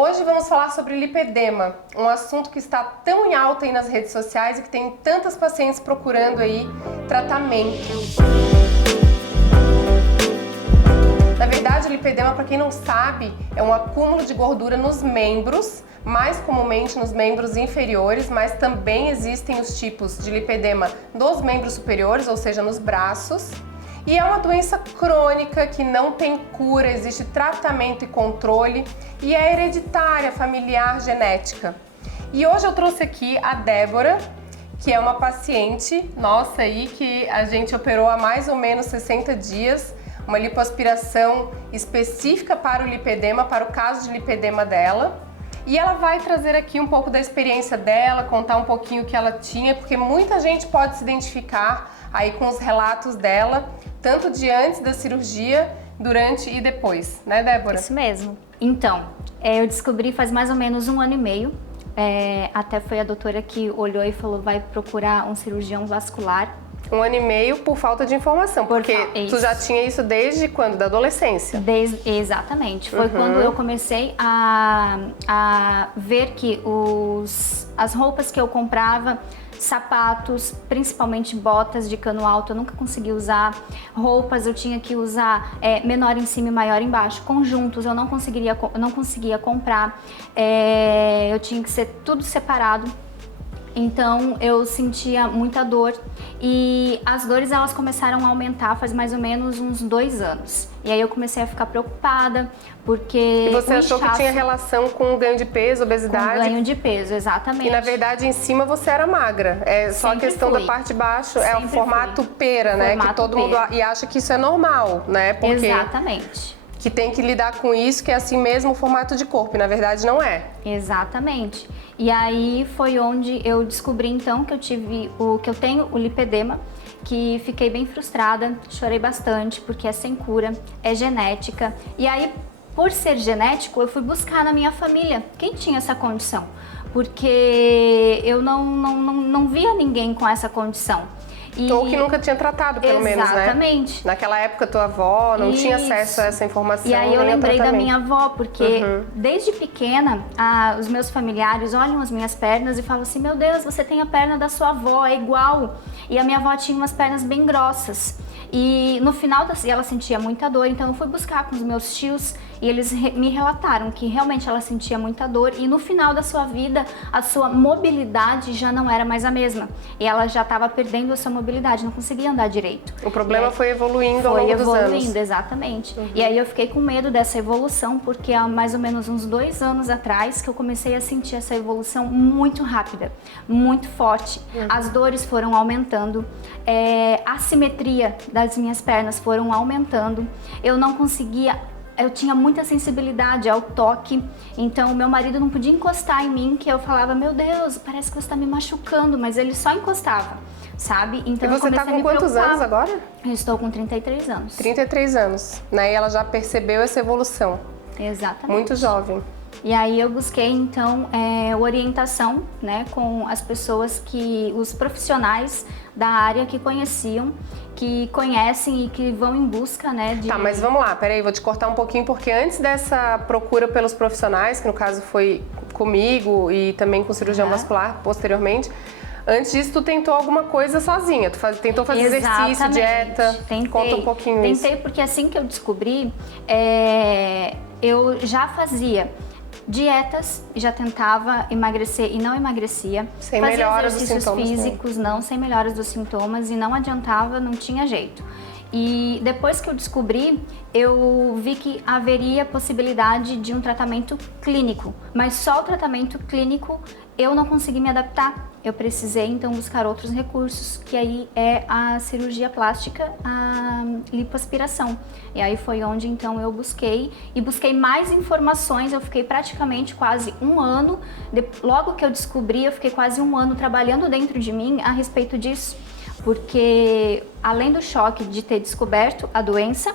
Hoje vamos falar sobre lipedema, um assunto que está tão em alta aí nas redes sociais e que tem tantas pacientes procurando aí tratamento. Na verdade, o lipedema, para quem não sabe, é um acúmulo de gordura nos membros, mais comumente nos membros inferiores, mas também existem os tipos de lipedema dos membros superiores, ou seja, nos braços. E é uma doença crônica que não tem cura, existe tratamento e controle e é hereditária, familiar, genética. E hoje eu trouxe aqui a Débora, que é uma paciente nossa aí que a gente operou há mais ou menos 60 dias, uma lipoaspiração específica para o lipedema, para o caso de lipedema dela. E ela vai trazer aqui um pouco da experiência dela, contar um pouquinho o que ela tinha, porque muita gente pode se identificar aí com os relatos dela, tanto de antes da cirurgia, durante e depois, né, Débora? Isso mesmo. Então, eu descobri faz mais ou menos 1 ano e meio, até foi a doutora que olhou e falou, vai procurar um cirurgião vascular. 1 ano e meio por falta de informação, porque tu já tinha isso desde quando? Da adolescência? Exatamente. Foi quando eu comecei a ver que as roupas que eu comprava, sapatos, principalmente botas de cano alto, eu nunca consegui usar. Roupas eu tinha que usar menor em cima e maior embaixo. Conjuntos eu não conseguia comprar. Eu tinha que ser tudo separado. Então eu sentia muita dor e as dores elas começaram a aumentar faz mais ou menos uns 2 anos. E aí eu comecei a ficar preocupada porque e você achou que tinha relação com o ganho de peso, obesidade? Com ganho de peso, exatamente. E na verdade em cima você era magra. É só Sempre a questão fui. da parte de baixo, é o Sempre formato fui. pera, né? Formato Que todo pera. mundo e acha que isso é normal, né? Porque Exatamente. que tem que lidar com isso, que é assim mesmo o formato de corpo, e na verdade não é. Exatamente. E aí foi onde eu descobri então que eu tenho o lipedema, que fiquei bem frustrada, chorei bastante porque é sem cura, é genética. E aí, por ser genético, eu fui buscar na minha família quem tinha essa condição, porque eu não via ninguém com essa condição. Ou que nunca tinha tratado, pelo menos, né? Exatamente. Naquela época, tua avó não tinha acesso a essa informação. E aí eu lembrei da minha tratamento. avó, porque desde pequena, os meus familiares olham as minhas pernas e falam assim, meu Deus, você tem a perna da sua avó, é igual. E a minha avó tinha umas pernas bem grossas. E no final ela sentia muita dor, então eu fui buscar com os meus tios e eles me relataram que realmente ela sentia muita dor e no final da sua vida a sua mobilidade já não era mais a mesma. E ela já estava perdendo a sua mobilidade, não conseguia andar direito. O problema foi evoluindo ao longo dos anos. Foi evoluindo, exatamente. E aí eu fiquei com medo dessa evolução, porque há mais ou menos uns 2 anos atrás que eu comecei a sentir essa evolução muito rápida, muito forte. As dores foram aumentando, a simetria das minhas pernas foram aumentando, eu tinha muita sensibilidade ao toque, então meu marido não podia encostar em mim, que eu falava, meu Deus, parece que você está me machucando, mas ele só encostava, sabe? Então e você tá com quantos anos agora? Eu estou com 33 anos. 33 anos, né? E ela já percebeu essa evolução. Exatamente. Muito jovem. E aí eu busquei então orientação, né, com as pessoas os profissionais da área que conheciam, que conhecem e que vão em busca, né, de... Tá, mas vamos lá, peraí, vou te cortar um pouquinho, porque antes dessa procura pelos profissionais, que no caso foi comigo e também com o cirurgião vascular posteriormente, antes disso, tu tentou alguma coisa sozinha? Tu tentou fazer exercício, dieta? Tentei. Conta um pouquinho isso. Tentei porque assim que eu descobri, eu já fazia dietas, já tentava emagrecer e não emagrecia. Sem fazia melhora dos exercícios sintomas físicos, não, sem melhoras dos sintomas e não adiantava, não tinha jeito. E depois que eu descobri, eu vi que haveria possibilidade de um tratamento clínico, mas só o tratamento clínico eu não consegui me adaptar. Eu precisei então buscar outros recursos, que aí é a cirurgia plástica, a lipoaspiração. E aí foi onde então eu busquei mais informações. Eu fiquei praticamente quase 1 ano, logo que eu descobri, eu fiquei quase 1 ano trabalhando dentro de mim a respeito disso. Porque além do choque de ter descoberto a doença,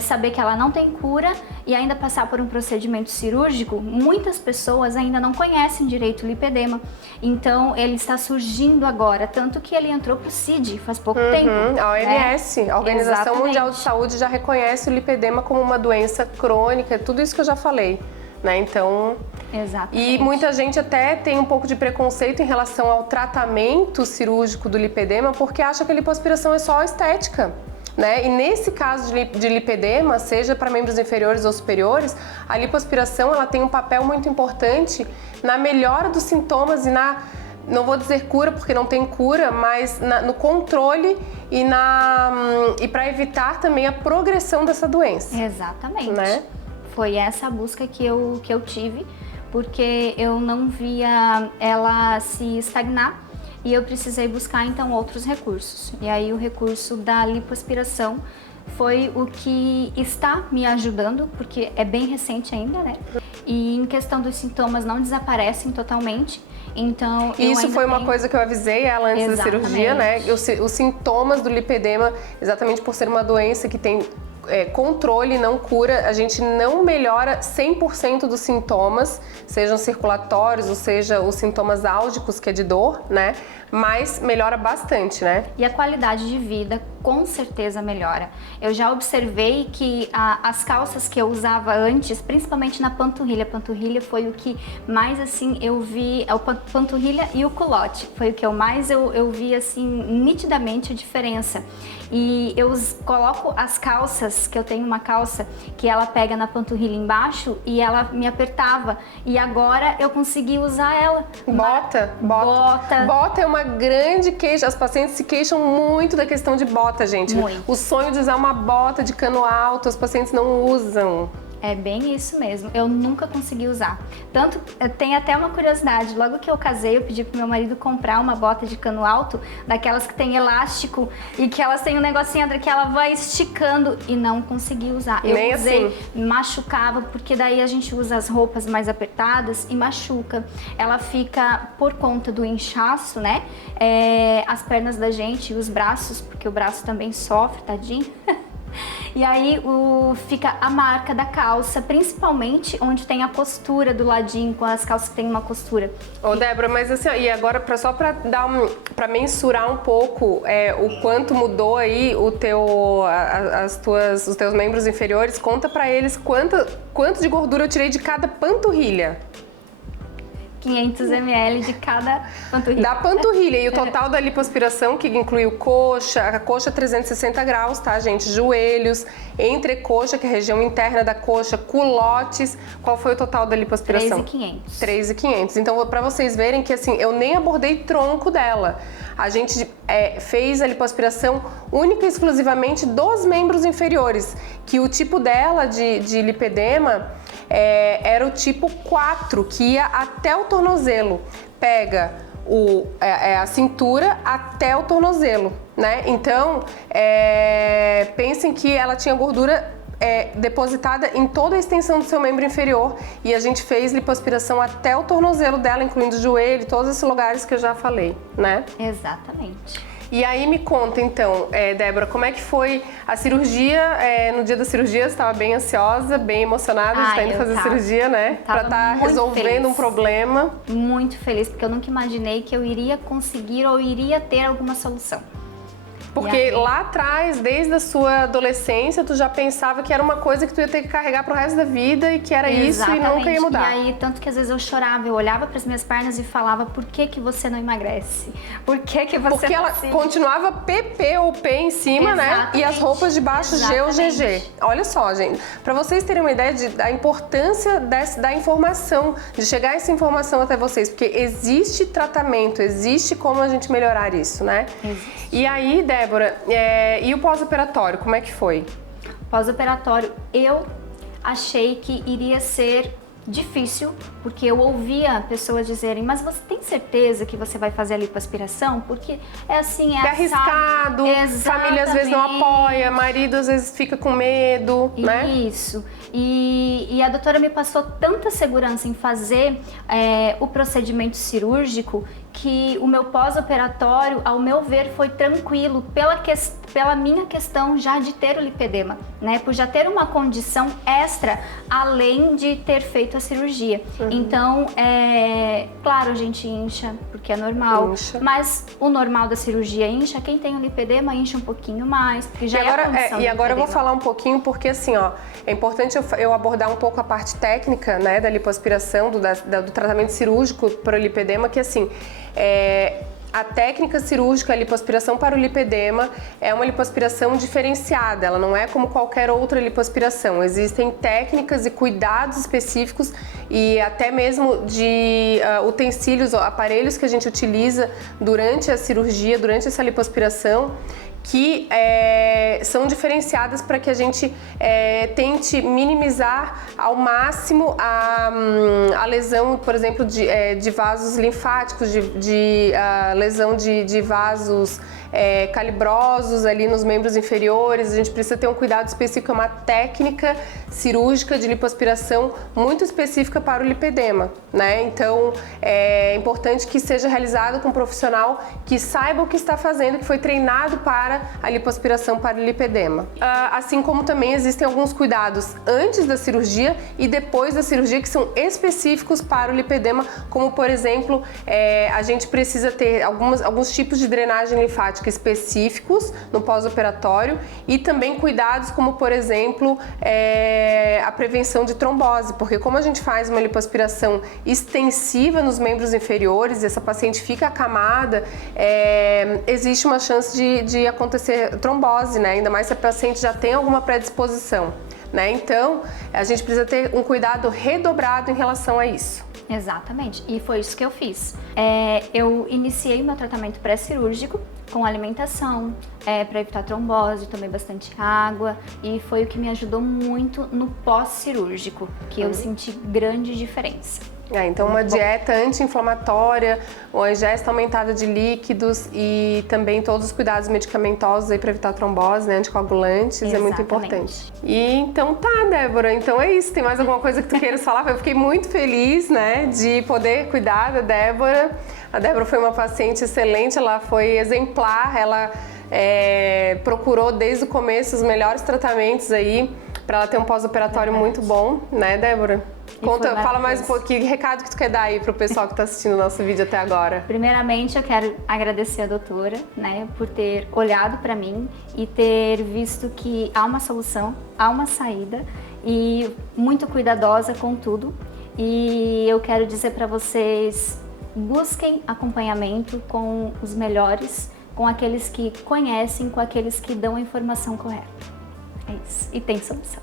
saber que ela não tem cura e ainda passar por um procedimento cirúrgico, muitas pessoas ainda não conhecem direito o lipedema. Então ele está surgindo agora, tanto que ele entrou para o CID faz pouco tempo. A OMS, a Organização Exatamente. Mundial de Saúde, já reconhece o lipedema como uma doença crônica, tudo isso que eu já falei. né? Então... Exatamente. E muita gente até tem um pouco de preconceito em relação ao tratamento cirúrgico do lipedema, porque acha que a lipoaspiração é só estética, né? E nesse caso de lipedema, seja para membros inferiores ou superiores, a lipoaspiração ela tem um papel muito importante na melhora dos sintomas e na, não vou dizer cura porque não tem cura, mas no controle e para evitar também a progressão dessa doença. Exatamente. Né? Foi essa a busca que eu tive, porque eu não via ela se estagnar e eu precisei buscar então outros recursos. E aí o recurso da lipoaspiração foi o que está me ajudando, porque é bem recente ainda, né? E em questão dos sintomas não desaparecem totalmente, então isso foi uma coisa que eu avisei ela antes da cirurgia, né? Os sintomas do lipedema, exatamente por ser uma doença que tem controle, não cura, a gente não melhora 100% dos sintomas, sejam circulatórios ou seja os sintomas álgicos, que é de dor, né? Mas melhora bastante, né? E a qualidade de vida com certeza melhora. Eu já observei que as calças que eu usava antes, principalmente na panturrilha, a panturrilha foi o que mais assim eu vi, a panturrilha e o culote, foi o que eu vi assim nitidamente a diferença. E eu coloco as calças, que eu tenho uma calça que ela pega na panturrilha embaixo e ela me apertava, e agora eu consegui usar ela. Bota é uma grande queixa, as pacientes se queixam muito da questão de bota, gente. Muito. O sonho de usar uma bota de cano alto, as pacientes não usam. É bem isso mesmo, eu nunca consegui usar. Tanto, tem até uma curiosidade, logo que eu casei, eu pedi pro meu marido comprar uma bota de cano alto, daquelas que tem elástico e que elas têm um negocinho que ela vai esticando, e não consegui usar. Eu nem usei, assim. Machucava, porque daí a gente usa as roupas mais apertadas e machuca. Ela fica, por conta do inchaço, né, as pernas da gente e os braços, porque o braço também sofre, tadinho. E aí fica a marca da calça, principalmente onde tem a costura do ladinho, com as calças que tem uma costura. Ô Débora, mas assim, e agora só para para mensurar um pouco o quanto mudou aí os teus membros inferiores, conta para eles quanto de gordura eu tirei de cada panturrilha. 500 ml de cada panturrilha. Da panturrilha, e o total da lipoaspiração, que inclui a coxa 360 graus, tá, gente? Joelhos, entrecoxa, que é a região interna da coxa, culotes. Qual foi o total da lipoaspiração? 3.500. 3.500. Então, pra vocês verem que, assim, eu nem abordei tronco dela. A gente fez a lipoaspiração única e exclusivamente dos membros inferiores, que o tipo dela de lipedema era o tipo 4, que ia até o tornozelo. Pega a cintura até o tornozelo, né? Então, pensem que ela tinha gordura depositada em toda a extensão do seu membro inferior, e a gente fez lipoaspiração até o tornozelo dela, incluindo o joelho, todos esses lugares que eu já falei, né? Exatamente. E aí me conta então, Débora, como é que foi a cirurgia? No dia da cirurgia você estava bem ansiosa, bem emocionada de estar indo fazer a cirurgia, né? Para estar resolvendo um problema. Muito feliz, porque eu nunca imaginei que eu iria conseguir ou iria ter alguma solução. Porque lá atrás, desde a sua adolescência, tu já pensava que era uma coisa que tu ia ter que carregar pro resto da vida e que era Exatamente. Isso e nunca ia mudar. E aí, tanto que às vezes eu chorava, eu olhava para as minhas pernas e falava: por que que você não emagrece? Por que que você Porque ela continuava PP ou P em cima, Exatamente. né? E as roupas de baixo G ou GG. Olha só, gente, para vocês terem uma ideia da importância da informação, de chegar essa informação até vocês, porque existe tratamento, existe como a gente melhorar isso, né? Existe. E aí, Débora, e o pós-operatório, como é que foi? Pós-operatório, eu achei que iria ser difícil, porque eu ouvia pessoas dizerem: mas você tem certeza que você vai fazer a lipoaspiração? Porque é assim, é arriscado, família às vezes não apoia, marido às vezes fica com medo, né? Isso. E a doutora me passou tanta segurança em fazer o procedimento cirúrgico, que o meu pós-operatório, ao meu ver, foi tranquilo, pela minha questão já de ter o lipedema, né? Por já ter uma condição extra, além de ter feito a cirurgia. Então, claro, a gente incha, porque é normal, mas o normal da cirurgia incha, quem tem o lipedema incha um pouquinho mais, porque já agora, é a condição do E agora eu vou lipedema. falar um pouquinho, porque assim, ó, é importante eu abordar um pouco a parte técnica, né, da lipoaspiração, do tratamento cirúrgico para o lipedema, que assim, a técnica cirúrgica, a lipoaspiração para o lipedema, é uma lipoaspiração diferenciada, ela não é como qualquer outra lipoaspiração. Existem técnicas e cuidados específicos e até mesmo de utensílios, aparelhos que a gente utiliza durante a cirurgia, durante essa lipoaspiração, que são diferenciadas para que a gente tente minimizar ao máximo a lesão, por exemplo, de vasos linfáticos, lesão de vasos calibrosos ali nos membros inferiores. A gente precisa ter um cuidado específico, é uma técnica cirúrgica de lipoaspiração muito específica para o lipedema, né? Então é importante que seja realizado com um profissional que saiba o que está fazendo, que foi treinado para a lipoaspiração para o lipedema. Assim como também existem alguns cuidados antes da cirurgia e depois da cirurgia que são específicos para o lipedema, como por exemplo, a gente precisa ter alguns tipos de drenagem linfática específicos no pós-operatório e também cuidados como, por exemplo, a prevenção de trombose, porque como a gente faz uma lipoaspiração extensiva nos membros inferiores e essa paciente fica acamada, existe uma chance de acontecer trombose, né? Ainda mais se a paciente já tem alguma predisposição, né? Então, a gente precisa ter um cuidado redobrado em relação a isso. Exatamente, e foi isso que eu fiz. Eu iniciei meu tratamento pré-cirúrgico com alimentação, para evitar trombose, tomei bastante água e foi o que me ajudou muito no pós-cirúrgico, que eu senti grande diferença. Então uma dieta anti-inflamatória, uma ingesta aumentada de líquidos e também todos os cuidados medicamentosos aí para evitar trombose, né, anticoagulantes, é muito importante. E então tá, Débora, então é isso. Tem mais alguma coisa que tu queiras falar? Eu fiquei muito feliz, né, de poder cuidar da Débora. A Débora foi uma paciente excelente, ela foi exemplar, ela procurou desde o começo os melhores tratamentos aí para ela ter um pós-operatório muito bom, né, Débora? Fala mais um pouco, que recado que tu quer dar aí pro pessoal que tá assistindo o nosso vídeo até agora? Primeiramente, eu quero agradecer a doutora, né, por ter olhado para mim e ter visto que há uma solução, há uma saída e muito cuidadosa com tudo. E eu quero dizer para vocês, busquem acompanhamento com os melhores, com aqueles que conhecem, com aqueles que dão a informação correta. É isso. E tem solução.